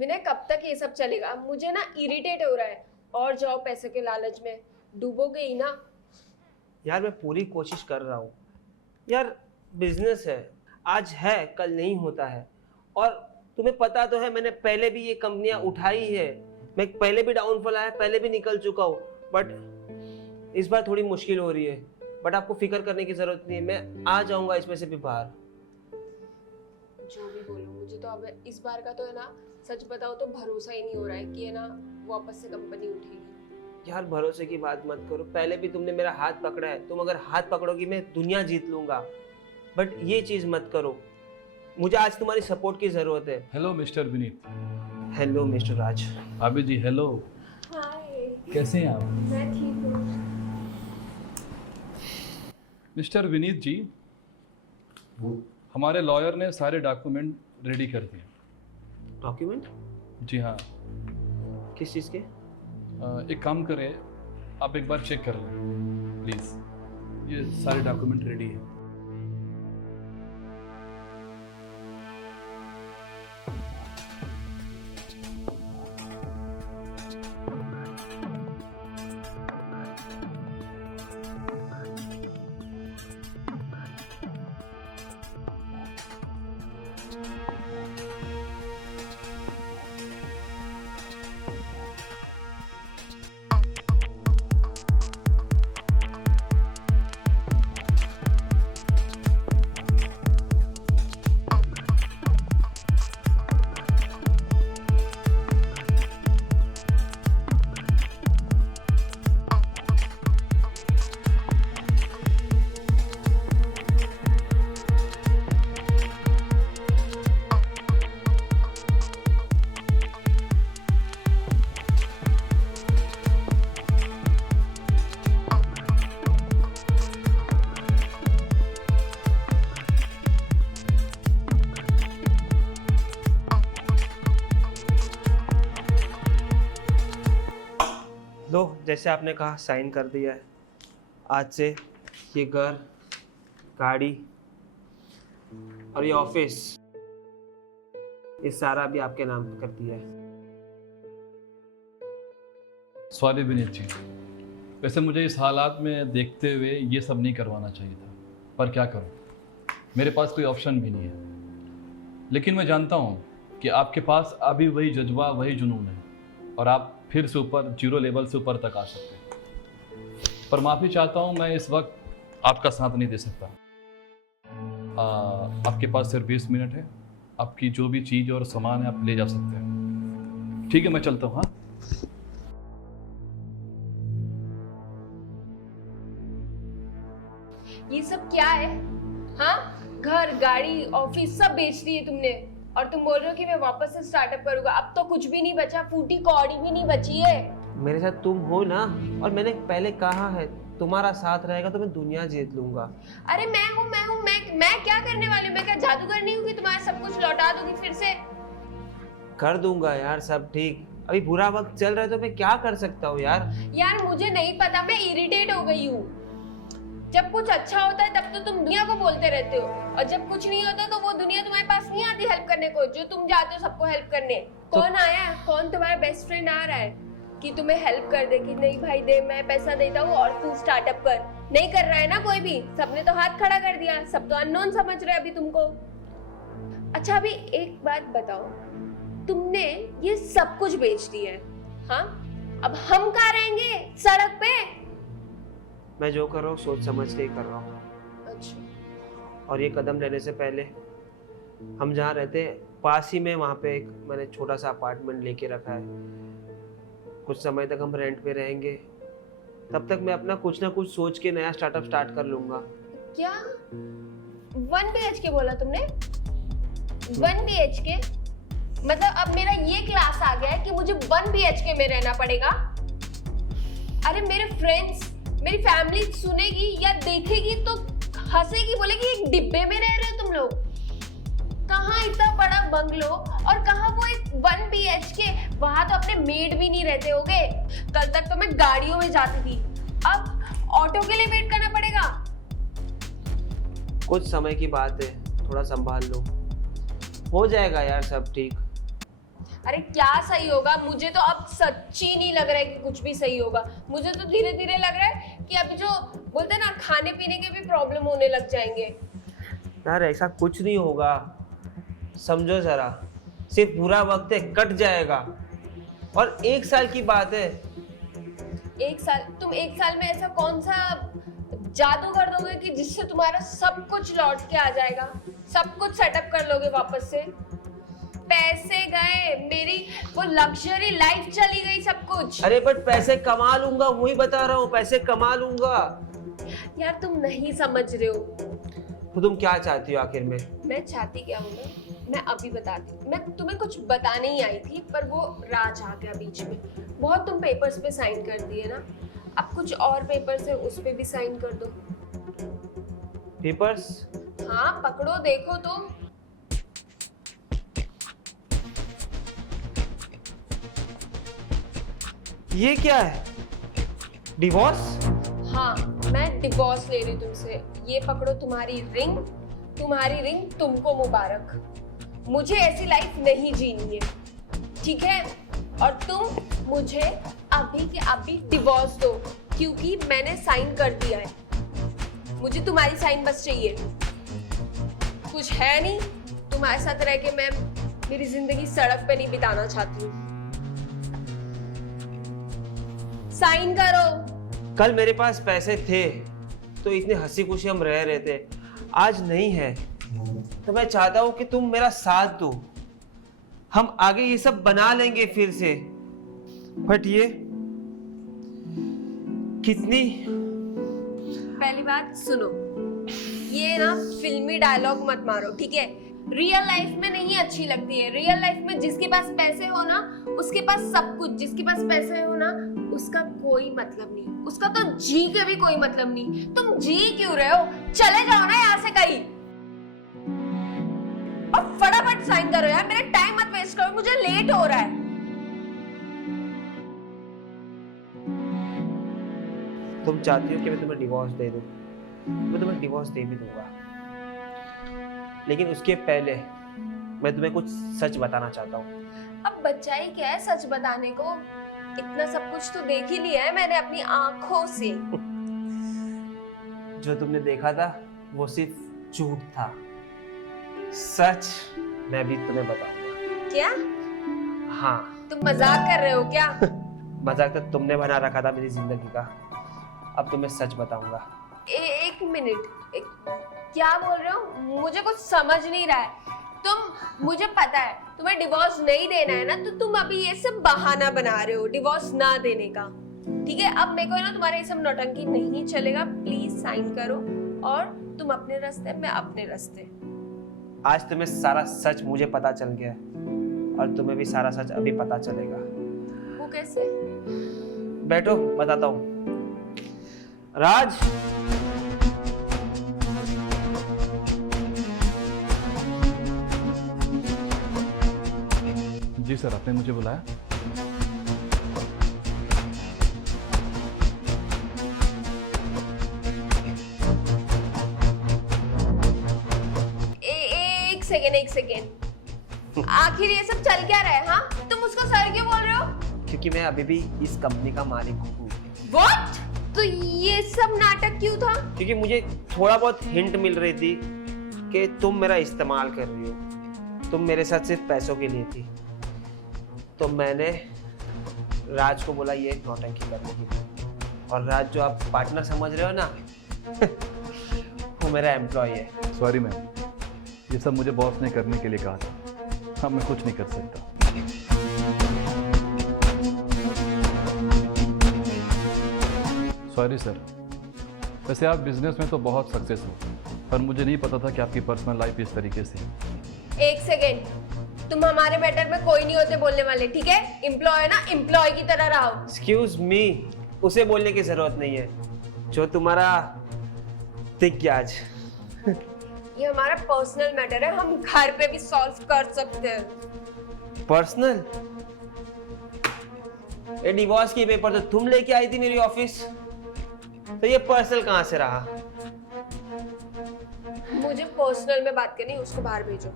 विनय कब तक ये सब चलेगा? मुझे ना इरिटेट हो रहा है। और जाओ पैसे के लालच में, डूबोगे ही ना। यार मैं पूरी कोशिश कर रहा हूँ यार, बिजनेस है, आज है कल नहीं होता है। और तुम्हें पता तो है मैंने पहले भी ये कंपनियां उठाई है, मैं पहले भी डाउनफॉल आया, पहले भी निकल चुका हूँ, बट इस बार थोड़ी मुश्किल हो रही है। बट आपको फिक्र करने की जरूरत नहीं है, मैं आ जाऊंगा इसमें से भी बाहर। जो भी बोलो, मुझे तो अब इस बार का तो है ना, सच बताओ तो भरोसा ही नहीं हो रहा है कि है ना वापस से कंपनी उठेगी। यार भरोसे की बात मत करो, पहले भी तुमने मेरा हाथ पकड़ा है, तुम अगर हाथ पकड़ोगी मैं दुनिया जीत लूंगा, बट ये चीज मत करो। मुझे आज तुम्हारी सपोर्ट की जरूरत है। Hello mister Vineet. Hello mister Raj. भाभी जी हेलो। हाय। कैसे हैं आप? मैं ठीक हूँ। मिस्टर विनीत जी, हमारे लॉयर ने सारे डॉक्यूमेंट रेडी कर दिए। डॉक्यूमेंट? जी हाँ। किस चीज के? एक काम करें, आप एक बार चेक कर लें प्लीज़, ये सारे डॉक्यूमेंट रेडी है। लो, जैसे आपने कहा साइन कर दिया है। आज से ये घर, गाड़ी और ये ऑफिस, ये सारा भी आपके नाम कर दिया है। सॉरी विनीत जी, वैसे मुझे इस हालात में देखते हुए ये सब नहीं करवाना चाहिए था, पर क्या करूं, मेरे पास कोई ऑप्शन भी नहीं है। लेकिन मैं जानता हूं कि आपके पास अभी वही जज्बा, वही जुनून है और आप फिर से ऊपर, जीरो लेवल से ऊपर तक आ सकते हैं। पर माफ़ी चाहता हूं, मैं इस वक्त आपका साथ नहीं दे सकता। आपके पास सिर्फ 20 मिनट है, आपकी जो भी चीज़ और सामान है आप ले जा सकते हैं। ठीक है, मैं चलता हूँ। हाँ, ये सब क्या है? हाँ, घर, गाड़ी, ऑफिस सब बेच दिए तुमने और तुम बोल रहे हो कि मैं वापस से स्टार्टअप करूंगा। अब तो कुछ भी नहीं बचा, फूटी कौड़ी भी नहीं बची है। मेरे साथ तुम हो ना, और मैंने पहले कहा है तुम्हारा साथ रहेगा तो मैं दुनिया जीत लूंगा। अरे मैं हूँ, मैं क्या करने वाली हूँ? मैं क्या जादूगर नहीं हूँ कि तुम्हारा सब कुछ लौटा दूंगी फिर से? कर दूंगा यार सब ठीक। अभी बुरा वक्त चल रहा है तो मैं क्या कर सकता हूँ यार। यार मुझे नहीं पता, मैं इरिटेट हो गई हूँ। जब कुछ अच्छा होता है तब तो तुम दुनिया को बोलते रहते हो, और जब कुछ नहीं होता तो वो दुनिया तुम्हारे पास नहीं आती हेल्प करने को, जो तुम जाते हो सबको हेल्प करने। कौन आया? कौन तुम्हारा बेस्ट फ्रेंड आ रहा है कि तुम्हें हेल्प कर दे कि नहीं भाई दे, मैं पैसा देता हूँ और तू स्टार्टअप कर? नहीं कर रहा है ना कोई भी, सबने तो हाथ खड़ा कर दिया, सब तो अननोन समझ रहे अभी तुमको। अच्छा अभी एक बात बताओ, तुमने ये सब कुछ बेच दिया है, हाँ? अब हम कहाँ रहेंगे? सड़क पे? मैं जो कर रहा हूँ सोच समझ के ही कर रहा हूँ। अच्छा। और ये कदम लेने से पहले हम जहाँ रहते हैं पास ही में, वहाँ पे एक मैंने छोटा सा अपार्टमेंट लेके रखा है। कुछ समय तक हम रेंट पे रहेंगे, तब तक मैं अपना कुछ ना कुछ सोच के नया स्टार्टअप स्टार्ट कर लूंगा। क्या 1 BHK बोला तुमने? 1 BHK मतलब अब मेरा ये क्लास आ गया है कि मुझे 1 BHK में रहना पड़ेगा? अरे मेरे फ्रेंड्स, मेरी फैमिली सुनेगी या देखेगी तो हंसेगी, बोलेगी एक डिब्बे में रह रहे हो तुम लोग। कहाँ इतना बड़ा बंगलो और कहाँ वो एक 1 BHK? वहां तो अपने मेड भी नहीं रहते होगे। कल तक तो मैं गाड़ियों में जाती थी, अब ऑटो के लिए वेट करना पड़ेगा। कुछ समय की बात है, थोड़ा संभाल लो, हो जाएगा यार सब ठीक। अरे क्या सही होगा, मुझे तो अब सच्ची नहीं लग रहा है कि कुछ भी सही होगा। मुझे तो धीरे धीरे लग रहा है कि अभी जो बोलते हैं ना, खाने पीने के भी प्रॉब्लम होने लग जाएंगे। यार ऐसा कुछ नहीं होगा, समझो जरा, सिर्फ बुरा वक्त है, कट जाएगा। और 1 साल की बात है। 1 साल? तुम 1 साल में ऐसा कौन सा जादू कर दोगे कि जिससे तुम्हारा सब कुछ लौट के आ जाएगा, सब कुछ सेटअप कर लोगे वापस से? पैसे गए, मेरी वो लग्जरी लाइफ चली गई, सब कुछ। अरे बट पैसे कमा लूंगा, वही बता रहा हूँ, पैसे कमा लूंगा। यार तुम नहीं समझ रहे हो। तो तुम क्या चाहती हो आखिर में? मैं चाहती क्या हूँ ना, मैं अभी बताती हूँ। मैं तुम्हें कुछ बताने ही आई थी, पर वो राज आ गया बीच में। बहुत तुम पेपर्स पे साइन कर दिए ना, अब कुछ और पेपर्स है, उस पे भी साइन कर दो। पेपर्स? हाँ पकड़ो, देखो तो। ये क्या है? डिवोर्स? हाँ, मैं डिवोर्स ले रही हूँ तुमसे। ये पकड़ो तुम्हारी रिंग, तुम्हारी रिंग तुमको मुबारक। मुझे ऐसी लाइफ नहीं जीनी है, ठीक है? और तुम मुझे अभी के अभी डिवोर्स दो, क्योंकि मैंने साइन कर दिया है। मुझे तुम्हारी साइन बस चाहिए, कुछ है नहीं। तुम्हारे साथ रह के मैं मेरी जिंदगी सड़क पे नहीं बिताना चाहती हूँ। साइन करो। कल मेरे पास पैसे थे तो इतने हंसी खुशी हम रह रहे थे, आज नहीं है। तो मैं चाहता हूं कि तुम मेरा साथ दो, हम आगे ये सब बना लेंगे फिर से। बट ये कितनी... पहली बात सुनो, ये ना फिल्मी डायलॉग मत मारो, ठीक है? रियल लाइफ में नहीं अच्छी लगती है। रियल लाइफ में जिसके पास पैसे हो ना, उसके पास सब कुछ। जिसके पास पैसे हो ना, उसका कोई मतलब नहीं, उसका तो जी के भी कोई मतलब नहीं। तुम जी क्यों रहे हो? चले जाओ ना यहाँ से कहीं, और फटाफट साइन करो यार, मेरा टाइम मत वेस्ट करो, मुझे लेट हो रहा है। तुम चाहती हो कि मैं तुम्हें डिवोर्स दे दूं, मैं तुम्हें डिवोर्स दे भी दूंगा, लेकिन उसके पहले मैं तुम्हें कुछ सच बताना चाहता हूँ। अब बच्चा ही क्या है सच बताने को? इतना सब कुछ तो देख ही लिया है मैंने अपनी आंखों से। जो तुमने देखा था वो सिर्फ झूठ था, सच मैं भी तुम्हें बताऊंगा। क्या? हाँ। तुम मजाक कर रहे हो क्या? मजाक तो तुमने बना रखा था मेरी जिंदगी का, अब तुम्हें सच बताऊंगा। एक मिनट, क्या बोल रहे हो? मुझे कुछ समझ नहीं रहा है। मुझे पता है तुम्हें डिवोर्स नहीं देना है ना, तो तुम अभी ये सब बहाना बना रहे हो डिवोर्स ना देने का, ठीक है? अब मेरे को ना तुम्हारे ये सब नौटंकी नहीं चलेगा। प्लीज साइन करो, और तुम अपने रास्ते, मैं अपने रास्ते। आज तुम्हें सारा सच मुझे पता चल गया है, और तुम्हें भी सारा सच अभी पता चलेगा। वो कैसे? बैठो, बताता हूँ। राज, जी सर, आपने मुझे बुलाया? एक सेकेंड, आखिर ये सब चल क्या रहा है? हाँ, तुम उसको सर क्यों बोल रहे हो? क्योंकि मैं अभी भी इस कंपनी का मालिक हूँ। What? तो ये सब नाटक क्यों था? क्योंकि मुझे थोड़ा बहुत हिंट मिल रही थी कि तुम मेरा इस्तेमाल कर रही हो, तुम मेरे साथ सिर्फ पैसों के लिए थी। तो मैंने राज को बोला ये नौटंकी करने की, और राज जो आप पार्टनर समझ रहे हो ना वो मेरा एम्प्लॉय है। सॉरी मैम, ये सब मुझे बॉस ने करने के लिए कहा था, अब मैं कुछ नहीं कर सकता। सॉरी सर, वैसे आप बिजनेस में तो बहुत सक्सेस हो, पर मुझे नहीं पता था कि आपकी पर्सनल लाइफ इस तरीके से है। एक सेकेंड, तुम हमारे मैटर में कोई नहीं होते बोलने वाले, ठीक है? एम्प्लॉय ना, एम्प्लॉय की तरह रहो। एक्सक्यूज मी, उसे बोलने की जरूरत नहीं है, जो तुम्हारा दिख गया आज। ये हमारा पर्सनल मैटर है, हम घर पे भी सॉल्व कर सकते हैं। पर्सनल? ये डिवोर्स की पेपर तो तुम लेके आई थी मेरी ऑफिस, तो ये पर्सनल कहां से रहा? मुझे पर्सनल में बात करनी, उसको बाहर भेजो।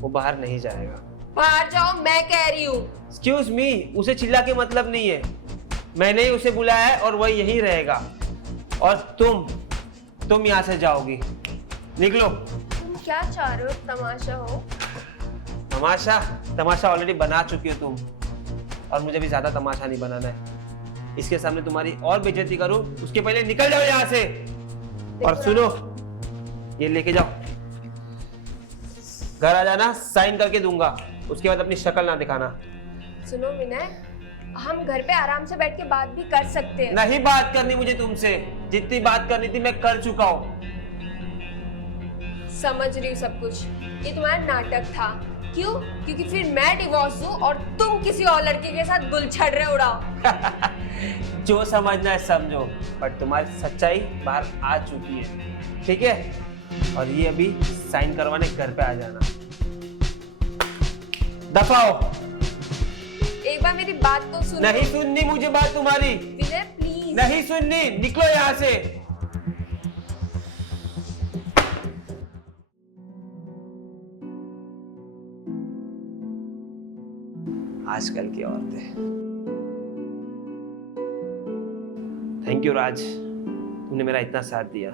वो बाहर नहीं जाएगा। बाहर जाओ, मैं कह रही हूँ। एक्सक्यूज मी, उसे चिल्ला के मतलब नहीं है। मैंने ही उसे बुलाया है और वह यहीं रहेगा। और तुम यहाँ से जाओगी। निकलो। तुम क्या चाह रहे हो? तमाशा हो? तमाशा ऑलरेडी बना चुकी हो तुम, और मुझे भी ज्यादा तमाशा नहीं बनाना है। इसके सामने तुम्हारी और बेइज्जती करूं उसके पहले निकल जाओ यहाँ से। और सुनो, ये लेके जाओ, घर आ जाना, साइन करके दूंगा, उसके बाद अपनी शक्ल ना दिखाना। सुनो विनय, हम घर पे आराम से बैठ के बात भी कर सकते हैं। नहीं बात करनी मुझे तुमसे, जितनी बात करनी थी मैं कर चुका हूँ। समझ रही हूँ सब कुछ, ये तुम्हारा नाटक था। क्यों? क्योंकि फिर मैं डिवोर्स हूँ और तुम किसी और लड़के के साथ गुलछड़े उड़ाओ। जो समझना है समझो, पर तुम्हारी सच्चाई बाहर आ चुकी है, ठीक है? और ये अभी साइन करवाने घर पे आ जाना। दफा हो। एक बार मेरी बात तो सुनो। नहीं सुननी मुझे बात तुम्हारी। विनय प्लीज। नहीं सुननी, निकलो यहाँ से। आजकल की औरतें। थैंक यू राज, तूने मेरा इतना साथ दिया।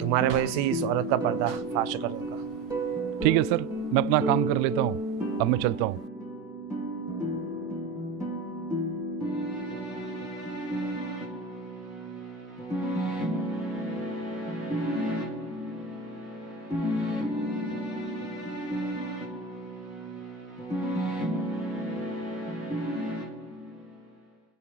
तुम्हारे वजह से ही इस औरत का पर्दा फाश कर रखा। ठीक है सर, मैं अपना काम कर लेता हूँ, अब मैं चलता हूँ।